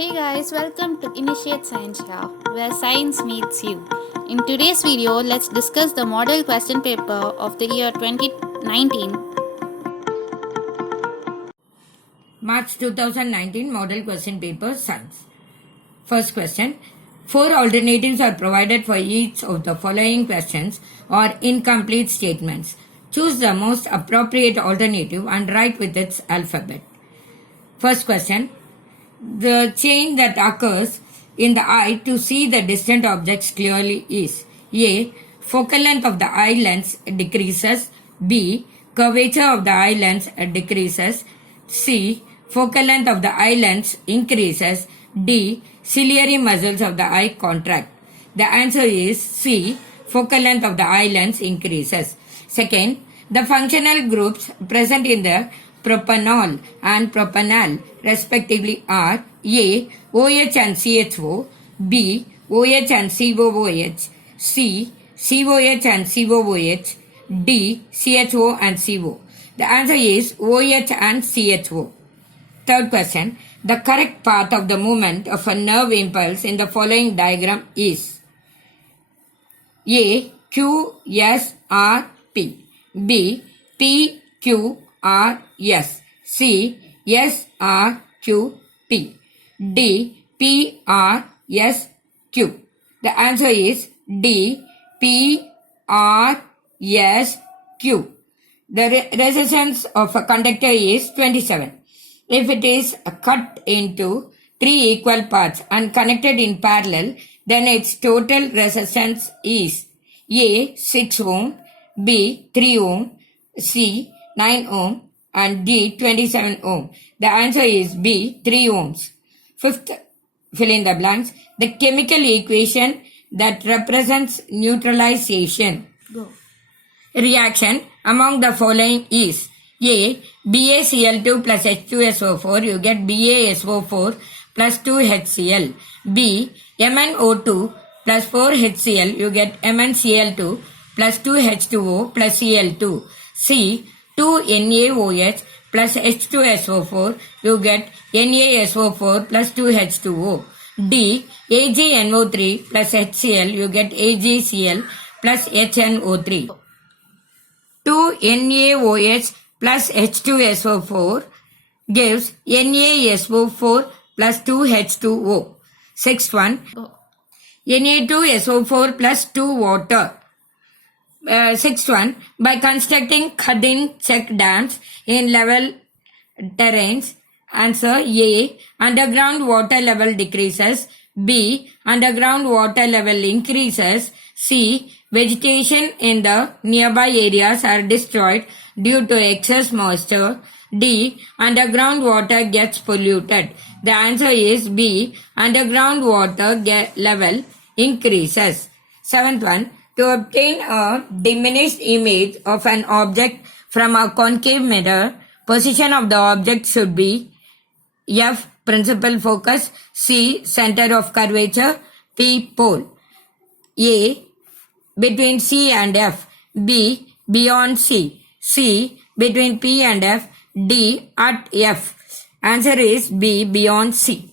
Hey guys, welcome to Initiate Science here, where science meets you. In today's video, let's discuss the model question paper of the year 2019. March 2019 Model Question Paper Science. First question. 4 alternatives are provided for each of the following questions or incomplete statements. Choose the most appropriate alternative and write with its alphabet. First question. The change that occurs in the eye to see the distant objects clearly is A. Focal length of the eye lens decreases. B. Curvature of the eye lens decreases. C. Focal length of the eye lens increases. D. Ciliary muscles of the eye contract. The answer is C. Focal length of the eye lens increases. Second, the functional groups present in the propanol and propanal respectively are A. OH and CHO, B. OH and COOH, C. COH and COOH, D. CHO and CO. The answer is OH and CHO. Third question. The correct path of the movement of a nerve impulse in the following diagram is A. Q, S, R, P, B. P, Q, R, S, C, S, R, Q, P, D. P, R, S, Q. The answer is D. P, R, S, Q. The resistance of a conductor is 27. If it is cut into 3 equal parts and connected in parallel, then its total resistance is A. 6 ohm, B. 3 ohm, C. 9 ohm, and D. 27 ohm. The answer is B. 3 ohms. Fifth, fill in the blanks. The chemical equation that represents neutralization reaction among the following is A. BaCl2 plus H2SO4, you get BaSO4 plus 2HCl. B. MnO2 plus 4HCl, you get MnCl2 plus 2H2O plus Cl2. C. 2NaOH plus H2SO4, you get NaSO4 plus 2H2O. D. AgNO3 plus HCl, you get AgCl plus HNO3. 2NaOH plus H2SO4 gives NaSO4 plus 2H2O. Sixth one, Na2SO4 plus 2 water. Sixth one, by constructing Khadin check dams in level terrains. Answer A. Underground water level decreases. B. Underground water level increases. C. Vegetation in the nearby areas are destroyed due to excess moisture. D. Underground water gets polluted. The answer is B. Underground water level increases. Seventh one. To obtain a diminished image of an object from a concave mirror, position of the object should be F. Principal focus, C. Center of curvature, P. Pole. A. Between C and F, B. Beyond C, C. Between P and F, D. At F. Answer is B. Beyond C.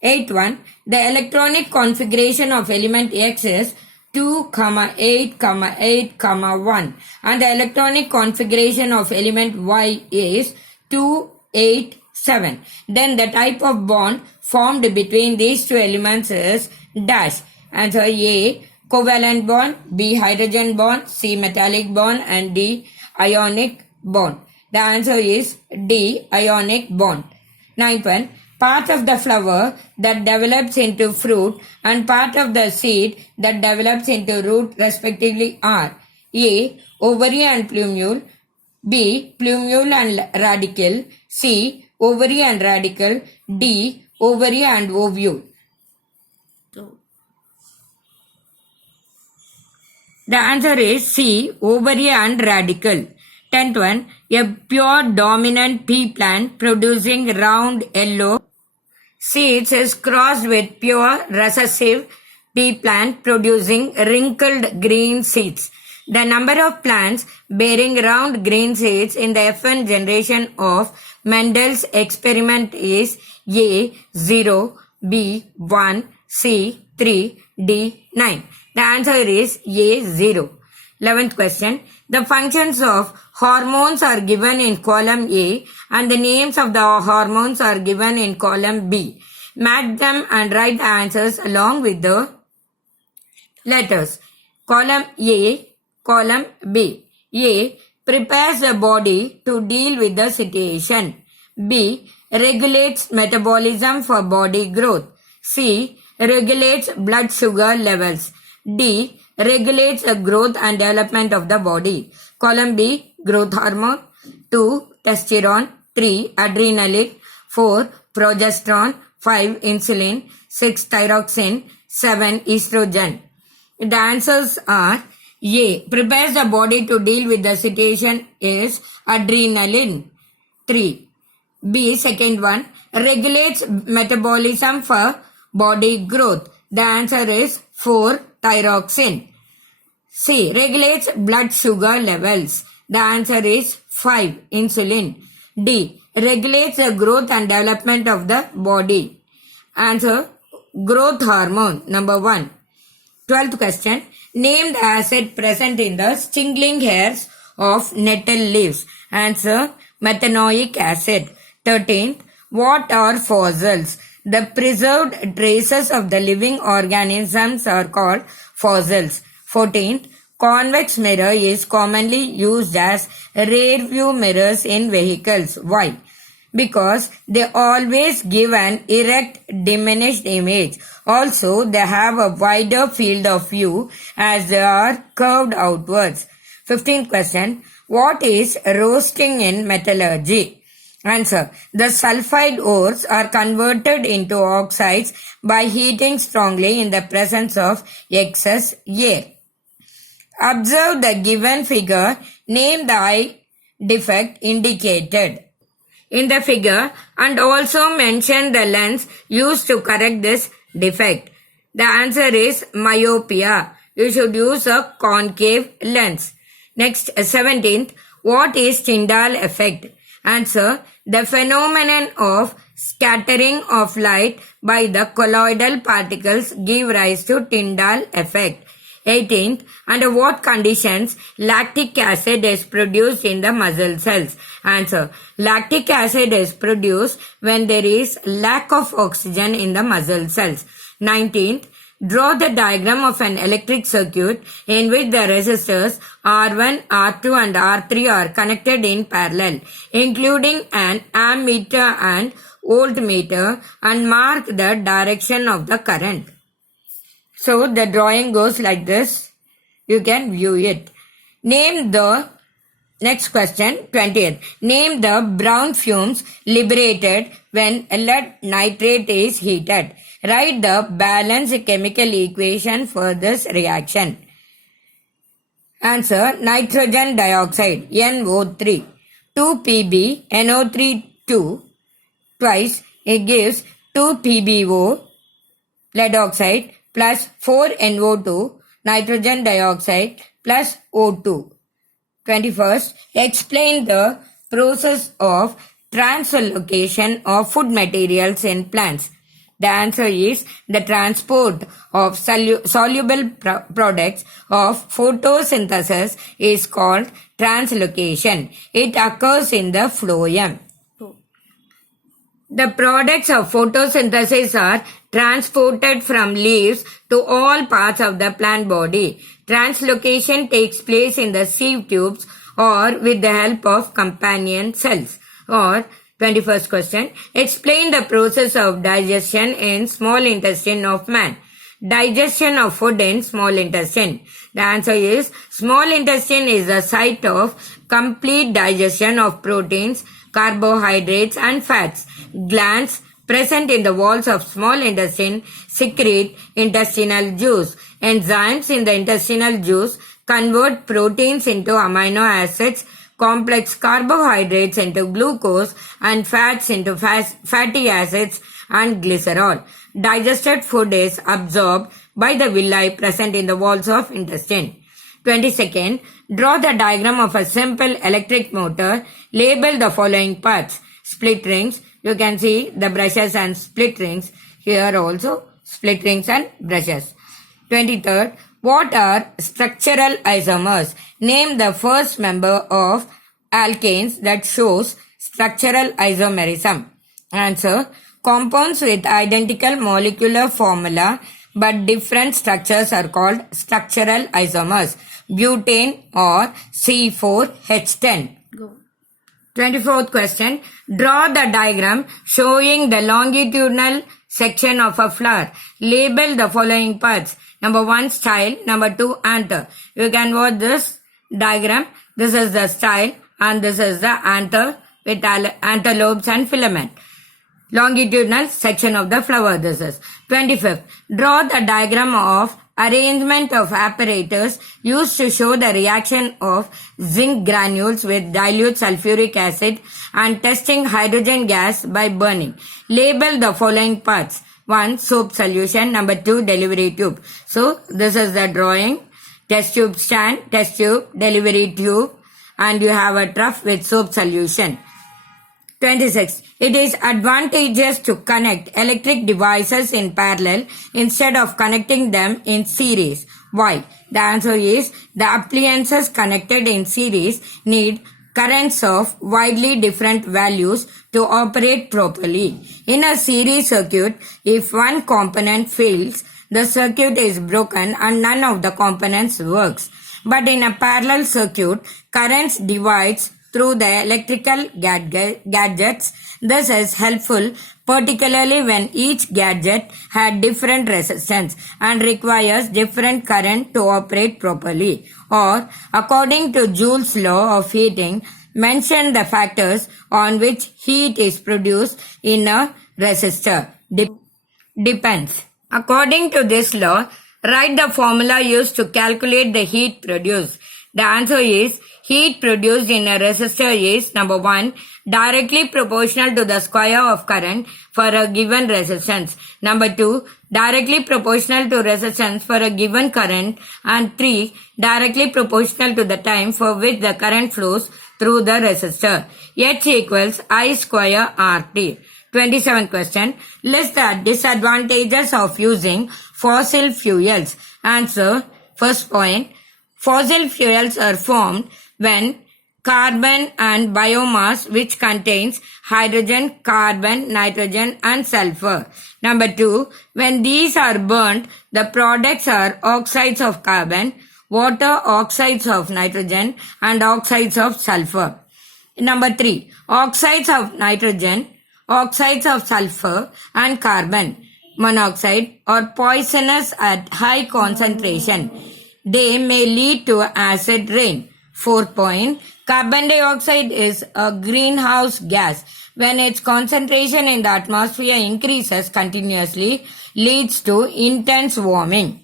Eighth one, the electronic configuration of element X is 2, 8, 8, 1 and the electronic configuration of element Y is 2, 8, 7. Then the type of bond formed between these two elements is dash. Answer A. Covalent bond, B. Hydrogen bond, C. Metallic bond, and D. Ionic bond. The answer is D. Ionic bond. Ninth one. Part of the flower that develops into fruit and part of the seed that develops into root respectively are A. Ovary and plumule, B. Plumule and radicle, C. Ovary and radicle, D. Ovary and ovule. The answer is C. Ovary and radicle. 10th one. A pure dominant pea plant producing round yellow seeds is crossed with pure recessive pea plant producing wrinkled green seeds. The number of plants bearing round green seeds in the F1 generation of Mendel's experiment is A. 0, B 1, C 3, D 9. The answer is A 0. 11th question. The functions of hormones are given in column A and the names of the hormones are given in column B. Match them and write the answers along with the letters. Column A, column B. A prepares the body to deal with the situation. B regulates metabolism for body growth. C regulates blood sugar levels. D regulates the growth and development of the body. Column B, growth hormone. 2, testosterone. 3, adrenaline. 4, progesterone. 5, insulin. 6, thyroxine. 7, estrogen. The answers are A. Prepares the body to deal with the situation is adrenaline. 3. B. Second one. Regulates metabolism for body growth. The answer is 4. Thyroxine. C. Regulates blood sugar levels. The answer is 5. Insulin. D. Regulates the growth and development of the body. Answer. Growth hormone. Number 1. 12th question. Name the acid present in the stinging hairs of nettle leaves. Answer. Methanoic acid. 13th. What are fossils? The preserved traces of the living organisms are called fossils. 14th. Convex mirror is commonly used as rear view mirrors in vehicles. Why? Because they always give an erect, diminished image. Also, they have a wider field of view as they are curved outwards. 15th question. What is roasting in metallurgy? Answer. The sulfide ores are converted into oxides by heating strongly in the presence of excess air. Observe the given figure. Name the eye defect indicated in the figure and also mention the lens used to correct this defect. The answer is myopia. You should use a concave lens. Next, 17th. What is Tyndall effect? Answer. The phenomenon of scattering of light by the colloidal particles give rise to Tyndall effect. 18th. Under what conditions lactic acid is produced in the muscle cells? Answer. Lactic acid is produced when there is lack of oxygen in the muscle cells. 19th. Draw the diagram of an electric circuit in which the resistors R1, R2 and R3 are connected in parallel, including an ammeter and voltmeter, and mark the direction of the current. So the drawing goes like this. You can view it. Name the next question, 20th. Name the brown fumes liberated when lead nitrate is heated. Write the balanced chemical equation for this reaction. Answer. Nitrogen dioxide, NO3. 2 Pb, NO3 2. Twice it gives 2 PbO, lead oxide, plus 4 NO2, nitrogen dioxide, plus O2. 21st. Explain the process of translocation of food materials in plants. The answer is the transport of soluble products of photosynthesis is called translocation. It occurs in the phloem. The products of photosynthesis are transported from leaves to all parts of the plant body. Translocation takes place in the sieve tubes or with the help of companion cells. Or 21st question. Explain the process of digestion in small intestine of man. Digestion of food in small intestine. The answer is small intestine is the site of complete digestion of proteins, carbohydrates and fats. Glands present in the walls of small intestine secrete intestinal juice. Enzymes in the intestinal juice convert proteins into amino acids, complex carbohydrates into glucose, and fats into fatty acids and glycerol. Digested food is absorbed by the villi present in the walls of intestine. 22nd. Draw the diagram of a simple electric motor. Label the following parts. Split rings. You can see the brushes and split rings. Here also split rings and brushes. 23rd, what are structural isomers? Name the first member of alkanes that shows structural isomerism. Answer, compounds with identical molecular formula but different structures are called structural isomers. Butane or C4H10. Go. 24th question. Draw the diagram showing the longitudinal section of a flower. Label the following parts. Number 1, style. Number 2, anther. You can watch this diagram. This is the style and this is the anther with anther lobes and filament. Longitudinal section of the flower this is. 25th. Draw the diagram of arrangement of apparatus used to show the reaction of zinc granules with dilute sulfuric acid and testing hydrogen gas by burning. Label the following parts. 1, soap solution. Number 2, delivery tube. So, this is the drawing. Test tube stand, test tube, delivery tube, and you have a trough with soap solution. 26. It is advantageous to connect electric devices in parallel instead of connecting them in series. Why? The answer is the appliances connected in series need currents of widely different values to operate properly. In a series circuit, if one component fails, the circuit is broken and none of the components works. But in a parallel circuit, currents divides through the electrical gadgets. This is helpful particularly when each gadget had different resistance and requires different current to operate properly. Or, according to Joule's law of heating, mention the factors on which heat is produced in a resistor. Depends. According to this law, write the formula used to calculate the heat produced. The answer is heat produced in a resistor is number 1, directly proportional to the square of current for a given resistance. Number 2, directly proportional to resistance for a given current. And 3, directly proportional to the time for which the current flows through the resistor. H equals I square RT. 27th question. List the disadvantages of using fossil fuels. Answer. First point. Fossil fuels are formed when carbon and biomass which contains hydrogen, carbon, nitrogen and sulfur. Number 2. When these are burnt, the products are oxides of carbon, water, oxides of nitrogen and oxides of sulfur. Number 3. Oxides of nitrogen, oxides of sulfur and carbon monoxide are poisonous at high concentration. They may lead to acid rain. 4th point. Carbon dioxide is a greenhouse gas. When its concentration in the atmosphere increases continuously, leads to intense warming.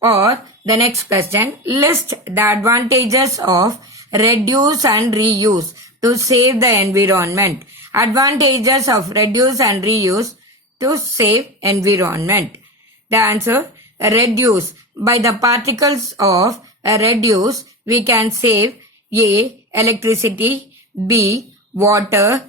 Or the next question. List the advantages of reduce and reuse to save the environment. Advantages of reduce and reuse to save environment. The answer, reduce. By the particles of reduce, we can save A, electricity, B, water,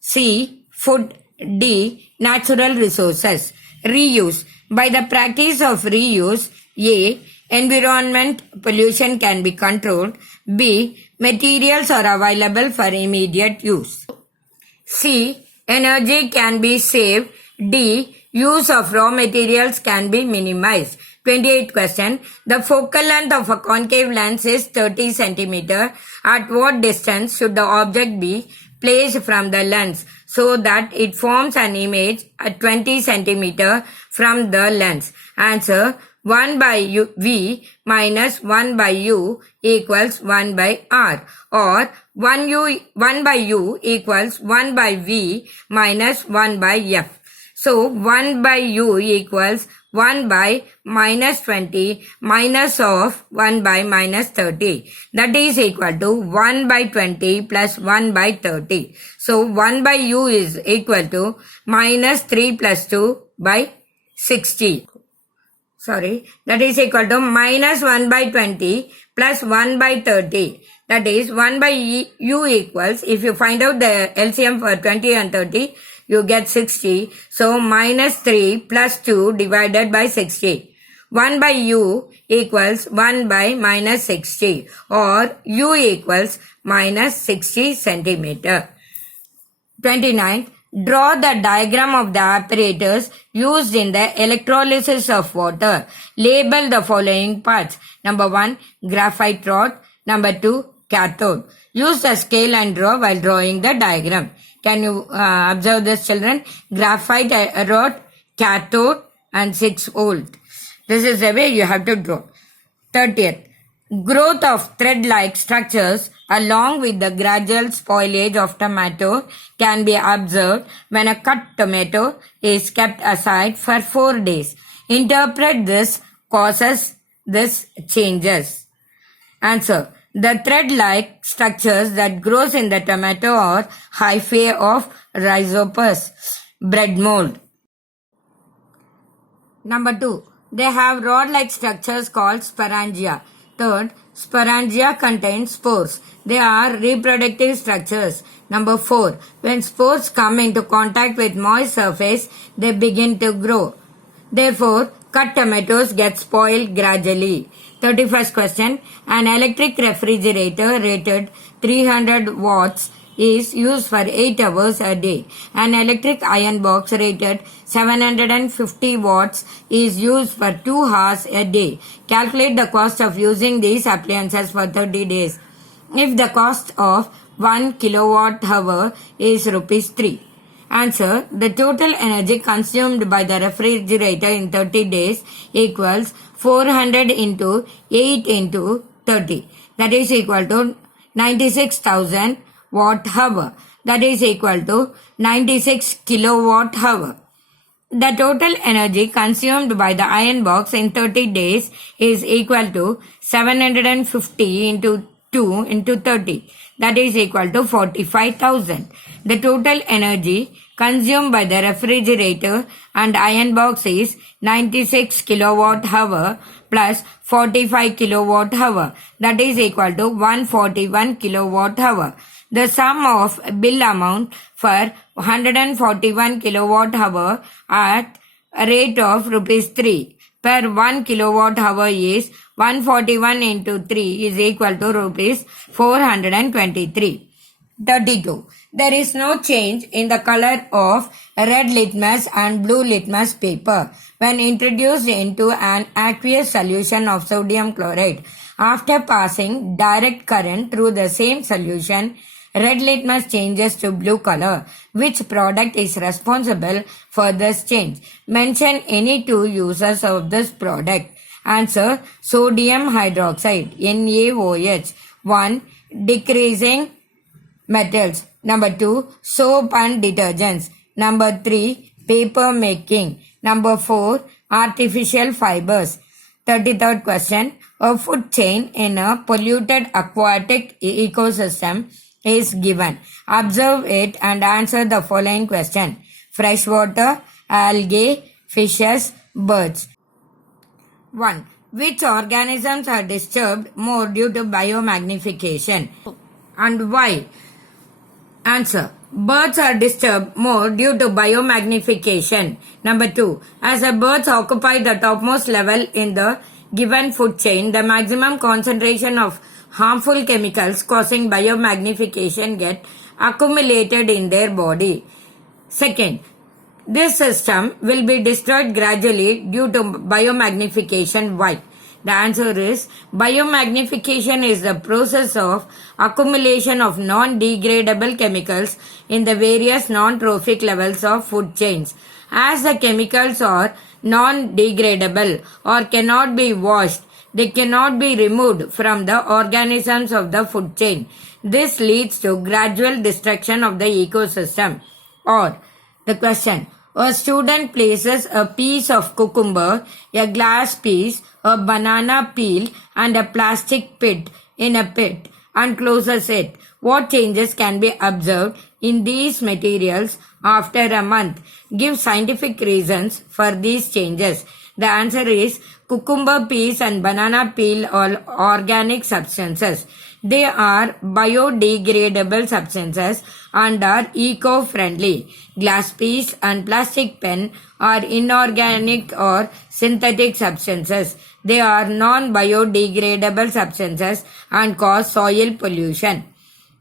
C, food, D, natural resources. Reuse. By the practice of reuse, A, environment pollution can be controlled. B, materials are available for immediate use. C, energy can be saved. D, use of raw materials can be minimized. 28th question. The focal length of a concave lens is 30 cm. At what distance should the object be placed from the lens so that it forms an image at 20 cm from the lens? Answer. 1 by V minus 1 by U equals 1 by R, or 1 by U equals 1 by V minus 1 by F. So 1 by U equals 1 by minus 20 minus of 1 by minus 30. That is equal to 1 by 20 plus 1 by 30. So 1 by U is equal to minus 3 plus 2 by 60. That is equal to minus 1 by 20 plus 1 by 30. That is 1 by U equals, if you find out the LCM for 20 and 30, you get 60. So minus 3 plus 2 divided by 60. 1 by u equals 1 by minus 60 or u equals minus 60 centimeter. 29. Draw the diagram of the apparatus used in the electrolysis of water. Label the following parts. Number 1, graphite rod. Number 2, cathode. Use the scale and draw while drawing the diagram. Can you observe this, children? Graphite rod, cathode and 6 volt. This is the way you have to draw. 30th. Growth of thread-like structures along with the gradual spoilage of tomato can be observed when a cut tomato is kept aside for 4 days. Interpret this causes this changes. Answer. The thread-like structures that grows in the tomato are hyphae of rhizopus, bread mold. Number 2. They have rod-like structures called sporangia. Third, sporangia contain spores. They are reproductive structures. Number 4. When spores come into contact with moist surface, they begin to grow. Therefore, cut tomatoes get spoiled gradually. 31st question. An electric refrigerator rated 300 watts is used for 8 hours a day. An electric iron box rated 750 watts is used for 2 hours a day. Calculate the cost of using these appliances for 30 days. If the cost of 1 kilowatt hour is rupees 3. Answer. The total energy consumed by the refrigerator in 30 days equals 400 into 8 into 30. That is equal to 96,000 watt hour. That is equal to 96 kilowatt hour. The total energy consumed by the iron box in 30 days is equal to 750 into 2 into 30. That is equal to 45,000. The total energy consumed by the refrigerator and iron box is 96 kilowatt hour plus 45 kilowatt hour. That is equal to 141 kilowatt hour. The sum of bill amount for 141 kilowatt hour at a rate of rupees 3 per 1 kilowatt hour is 141 into 3 is equal to rupees 423. 32. There is no change in the color of red litmus and blue litmus paper when introduced into an aqueous solution of sodium chloride. After passing direct current through the same solution, red litmus changes to blue color. Which product is responsible for this change? Mention any 2 uses of this product. Answer. Sodium hydroxide, NaOH. 1. Decreasing metals. Number 2. Soap and detergents. Number 3. Paper making. Number 4. Artificial fibers. 33rd question. A food chain in a polluted aquatic ecosystem is given. Observe it and answer the following question. Freshwater, algae, fishes, birds. 1. Which organisms are disturbed more due to biomagnification and why? Answer. Birds are disturbed more due to biomagnification. Number 2. As the birds occupy the topmost level in the given food chain, the maximum concentration of harmful chemicals causing biomagnification get accumulated in their body. Second, this system will be destroyed gradually due to biomagnification. Why? The answer is biomagnification is the process of accumulation of non-degradable chemicals in the various non-trophic levels of food chains. As the chemicals are non-degradable or cannot be washed, they cannot be removed from the organisms of the food chain. This leads to gradual destruction of the ecosystem. Or the question, a student places a piece of cucumber, a glass piece, a banana peel and a plastic pit in a pit and closes it. What changes can be observed in these materials after a month? Give scientific reasons for these changes. The answer is cucumber peels and banana peel are organic substances. They are biodegradable substances and are eco-friendly. Glass piece and plastic pen are inorganic or synthetic substances. They are non-biodegradable substances and cause soil pollution.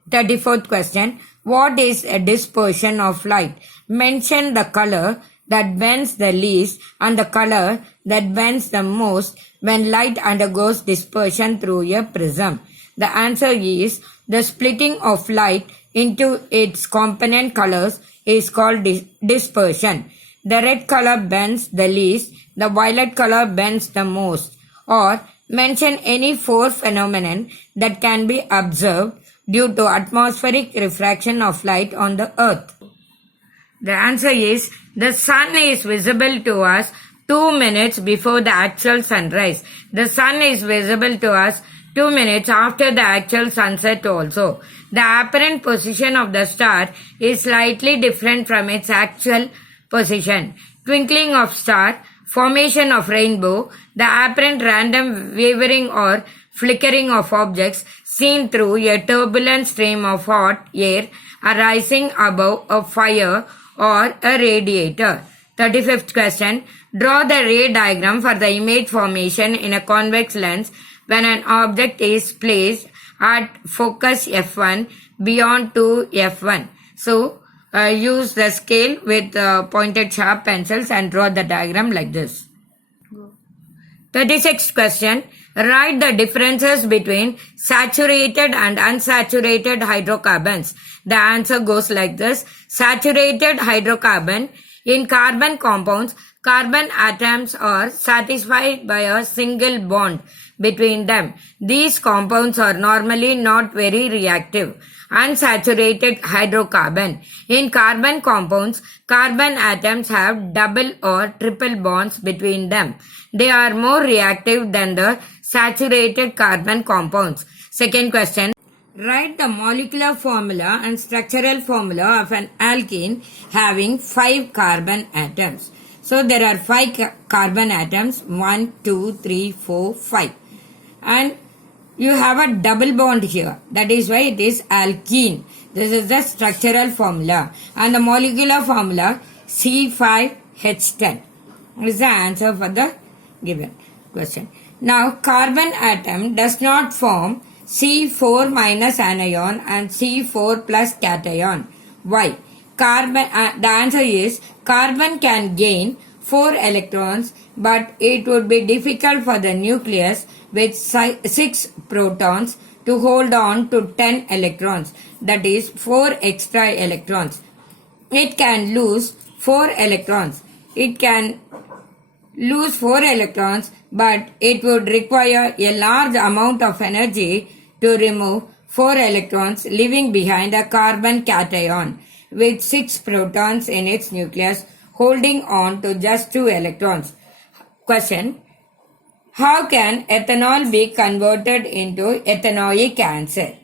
34th question. What is a dispersion of light? Mention the color that bends the least and the color that bends the most when light undergoes dispersion through a prism. The answer is the splitting of light into its component colors is called dispersion. The red color bends the least, the violet color bends the most. Or mention any four phenomenon that can be observed due to atmospheric refraction of light on the earth. The answer is the sun is visible to us 2 minutes before the actual sunrise. The sun is visible to us 2 minutes after the actual sunset also. The apparent position of the star is slightly different from its actual position. Twinkling of star, formation of rainbow, the apparent random wavering or flickering of objects seen through a turbulent stream of hot air arising above a fire or a radiator. 35th question. Draw the ray diagram for the image formation in a convex lens when an object is placed at focus f1 beyond 2 f1. So, use the scale with pointed sharp pencils and draw the diagram like this. 36th question. Write the differences between saturated and unsaturated hydrocarbons. The answer goes like this. Saturated hydrocarbon. In carbon compounds, carbon atoms are satisfied by a single bond between them. These compounds are normally not very reactive. Unsaturated hydrocarbon. In carbon compounds, carbon atoms have double or triple bonds between them. They are more reactive than the saturated carbon compounds. Second question. Write the molecular formula and structural formula of an alkene having 5 carbon atoms. So there are 5 carbon atoms. 1, 2, 3, 4, 5. And you have a double bond here. That is why it is alkene. This is the structural formula. And the molecular formula C5H10 is the answer for the given question. Now carbon atom does not form C4 minus anion and C4 plus cation. Why? The answer is carbon can gain 4 electrons, but it would be difficult for the nucleus with 6 protons to hold on to 10 electrons, that is 4 extra electrons. It can lose 4 electrons. It can lose 4 electrons, but it would require a large amount of energy to remove 4 electrons, leaving behind a carbon cation with 6 protons in its nucleus, holding on to just 2 electrons. Question. How can ethanol be converted into ethanoic acid?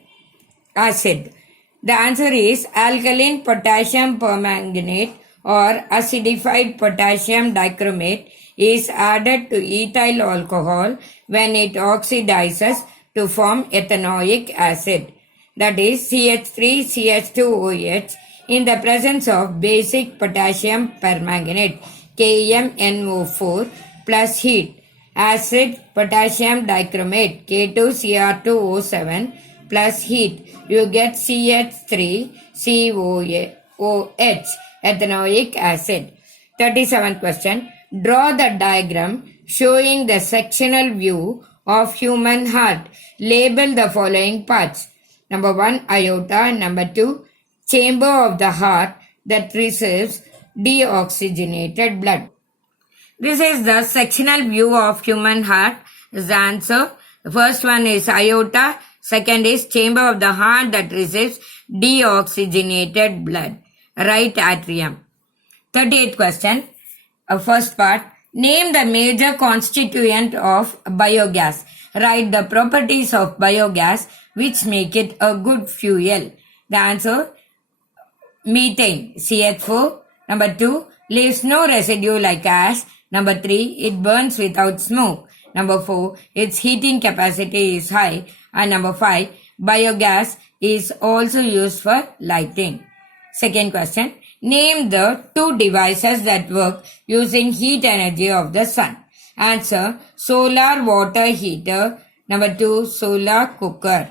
The answer is alkaline potassium permanganate or acidified potassium dichromate is added to ethyl alcohol when it oxidizes to form ethanoic acid, that is CH3CH2OH, in the presence of basic potassium permanganate KMNO4 plus heat. Acid potassium dichromate K2Cr2O7 plus heat. You get CH3COOH, ethanoic acid. 37th question. Draw the diagram showing the sectional view of human heart. Label the following parts. Number 1, aorta. Number 2, chamber of the heart that receives deoxygenated blood. This is the sectional view of human heart. Is the answer. The first one is aorta. Second is chamber of the heart that receives deoxygenated blood. Right atrium. 38th question. First part. Name the major constituent of biogas. Write the properties of biogas which make it a good fuel. The answer. Methane, CH4. Number 2. Leaves no residue like ash. Number 3. It burns without smoke. Number 4. Its heating capacity is high. And number 5. biogas is also used for lighting. Second question. Name the two devices that work using heat energy of the sun. Answer. Solar water heater. Number 2. Solar cooker.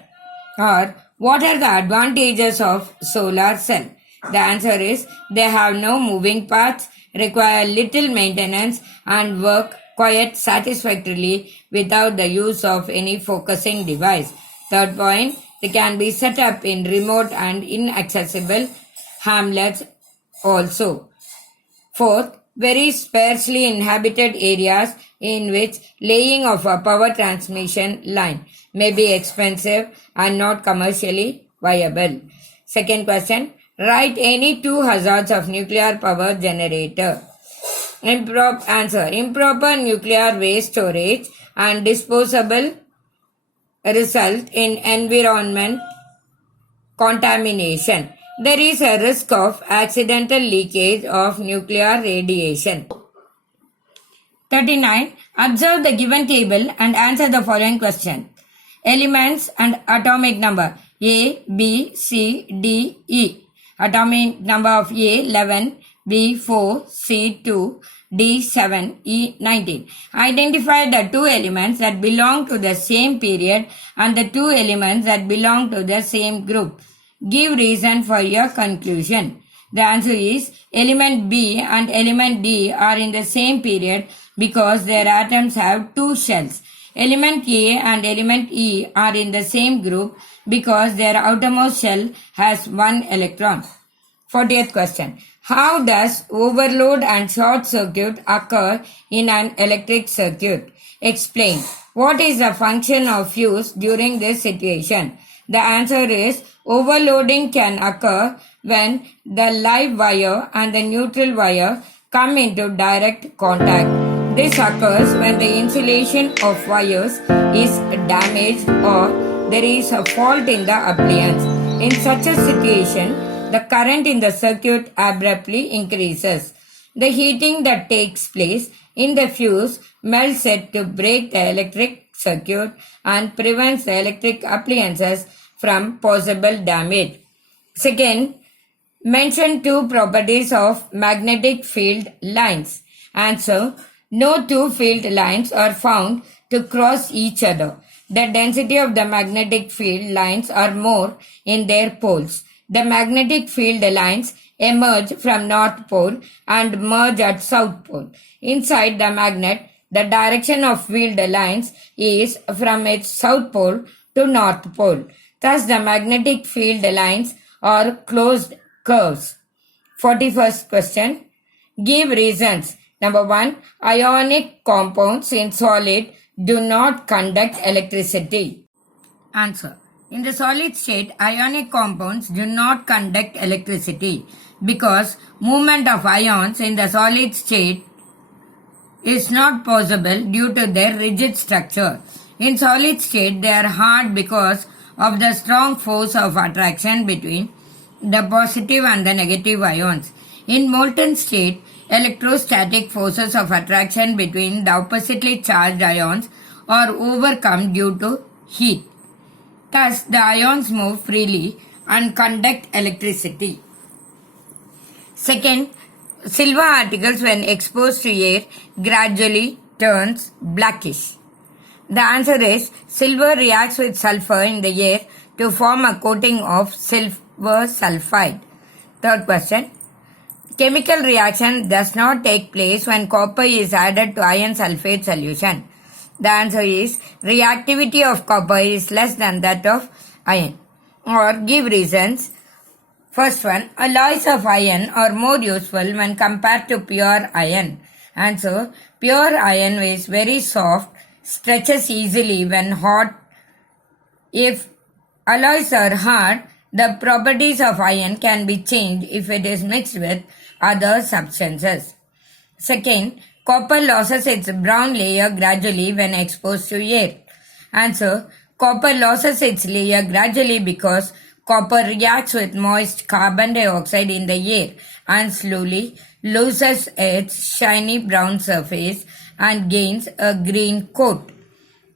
Or what are the advantages of solar cell? The answer is they have no moving parts, require little maintenance and work quite satisfactorily without the use of any focusing device. Third point, they can be set up in remote and inaccessible hamlets also. Fourth, very sparsely inhabited areas in which laying of a power transmission line may be expensive and not commercially viable. Second question, write any two hazards of nuclear power generator. Improper nuclear waste storage and disposable result in environment contamination. There is a risk of accidental leakage of nuclear radiation. 39. Observe the given table and answer the following question. Elements and atomic number A, B, C, D, E. Atomic number of A 11, B 4, C 2, D 7, E 19. Identify the two elements that belong to the same period and the two elements that belong to the same group. Give reason for your conclusion. The answer is element B and element D are in the same period because their atoms have two shells. Element A and element E are in the same group because their outermost shell has one electron. 40th question. How does overload and short circuit occur in an electric circuit? Explain. What is the function of fuse during this situation? The answer is overloading can occur when the live wire and the neutral wire come into direct contact. This occurs when the insulation of wires is damaged or there is a fault in the appliance. In such a situation, the current in the circuit abruptly increases. The heating that takes place in the fuse melts it to break the electric circuit and prevents the electric appliances from possible damage. Second, mention two properties of magnetic field lines. Answer. No two field lines are found to cross each other. The density of the magnetic field lines are more in their poles. The magnetic field lines emerge from North Pole and merge at South Pole. Inside the magnet, the direction of field lines is from its South Pole to North Pole. Thus, the magnetic field lines are closed curves. 41st question. Give reasons. Number 1. Ionic compounds in solid do not conduct electricity. Answer. In the solid state, ionic compounds do not conduct electricity because movement of ions in the solid state is not possible due to their rigid structure. In solid state, they are hard because of the strong force of attraction between the positive and the negative ions. In molten state, electrostatic forces of attraction between the oppositely charged ions are overcome due to heat. Thus, the ions move freely and conduct electricity. Second, silver particles when exposed to air gradually turns blackish. The answer is silver reacts with sulfur in the air to form a coating of silver sulfide. Third question. Chemical reaction does not take place when copper is added to iron sulfate solution. The answer is reactivity of copper is less than that of iron. Or give reasons. First one, alloys of iron are more useful when compared to pure iron. Answer, pure iron is very soft, stretches easily when hot. If alloys are hard, the properties of iron can be changed if it is mixed with other substances. Second, copper loses its brown layer gradually when exposed to air. Answer, copper loses its layer gradually because copper reacts with moist carbon dioxide in the air and slowly loses its shiny brown surface and gains a green coat.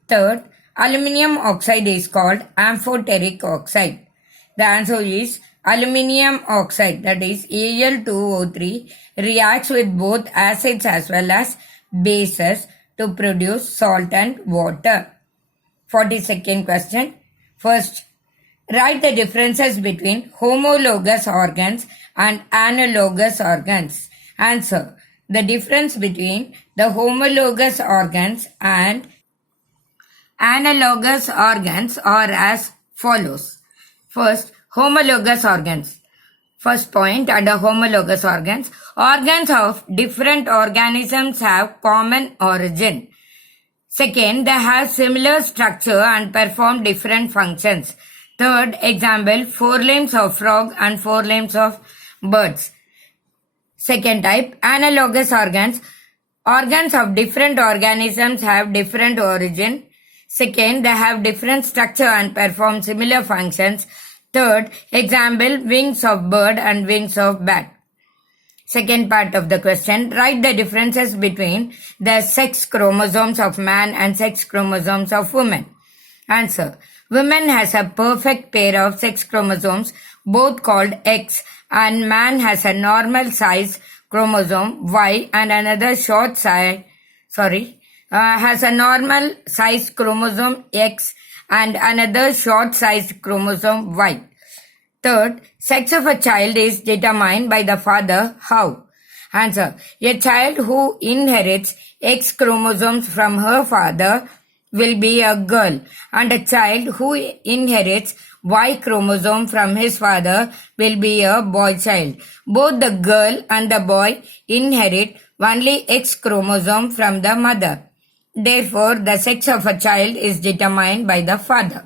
Third, aluminium oxide is called amphoteric oxide? The answer is aluminium oxide, that is Al2O3, reacts with both acids as well as bases to produce salt and water. 42nd question. First, write the differences between homologous organs and analogous organs. Answer. The difference between the homologous organs and analogous organs are as follows. First, homologous organs. First point under homologous organs. Organs of different organisms have common origin. Second, they have similar structure and perform different functions. Third, example, forelimbs of frog and forelimbs of birds. Second type, analogous organs. Organs of different organisms have different origin. Second, they have different structure and perform similar functions. Third, example, wings of bird and wings of bat. Second part of the question, write the differences between the sex chromosomes of man and sex chromosomes of women. Answer. Women has a perfect pair of sex chromosomes, both called X, and man has a normal size chromosome Y and another has a normal size chromosome X and another short size chromosome Y. Third, sex of a child is determined by the father. How? Answer. A child who inherits X chromosomes from her father will be a girl, and a child who inherits Y chromosome from his father will be a boy child. Both the girl and the boy inherit only X chromosome from the mother. Therefore, the sex of a child is determined by the father.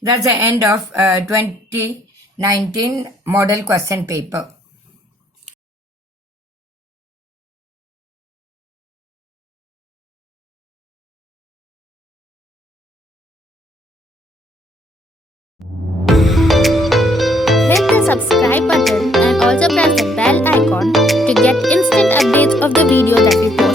That's the end of 2019 model question paper. Hit the subscribe button and also press the bell icon to get instant updates of the video that we post.